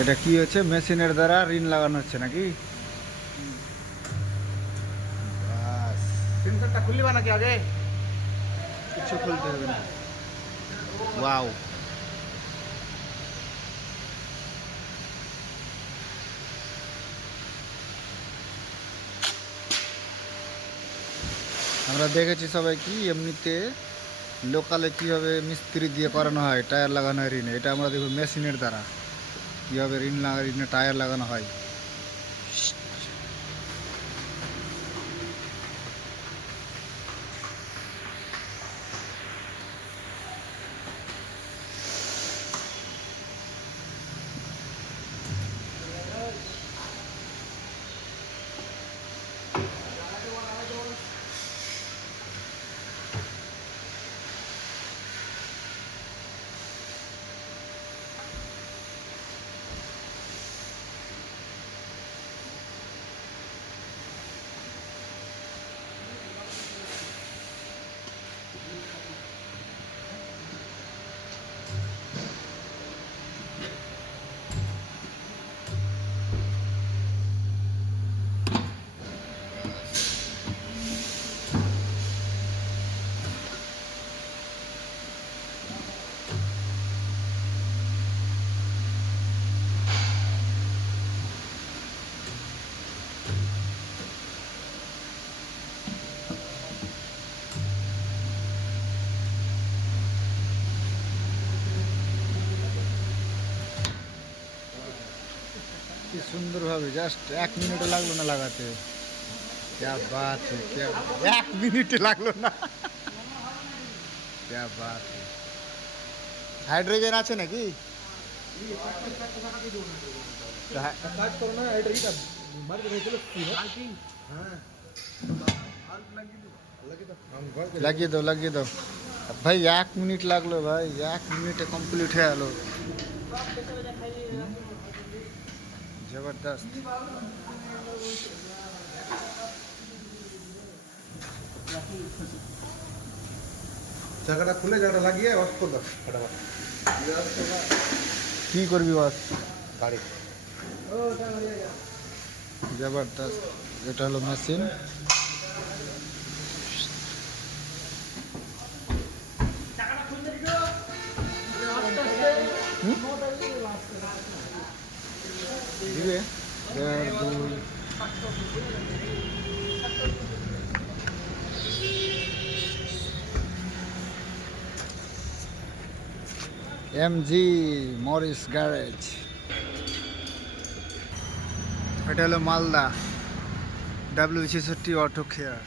এটা কি হচ্ছে? মেশিনের দ্বারা ঋণ লাগানো হচ্ছে নাকি? বাস। সেন্সারটা খুললিবা নাকি আগে? কিছু খুলতে হবে না। ওয়াও। আমরা দেখেছি সবাই কি এমনিতে লোকালে কীভাবে মিস্ত্রি দিয়ে করানো হয় টায়ার লাগানো হয় ঋণে এটা আমরা দেখব মেশিনের দ্বারা। কীভাবে ঋণ লাগা ঋণে টায়ার লাগানো হয়? কি সুন্দরভাবে জাস্ট এক মিনিটও লাগলো না লাগাতে ক্যা বাত है, क्या এক মিনিটে লাগলো না ক্যা বাত है। হাইড্রোজেন আছে নাকি হা- কাজ করো না এটা এটা মারি রেখেছিল কি হ্যাঁ লাগিয়ে দাও লাগিয়ে দাও ভাই এক মিনিট লাগলো ভাই এক মিনিটে কমপ্লিট হয়ে গেলো জবরদস্ত। জায়গাটা খুলে জায়গাটা লাগিয়ে অফ করে দাও ফটাফট। কি করবি বস? গাড়ি জবরদস্ত। এটা হলো মেশিন। দিবে। দেড় দুই। M G Morris garage. এটা হলো মালদা। ডাব্লিউ ছেষট্টি অটো কেয়ার।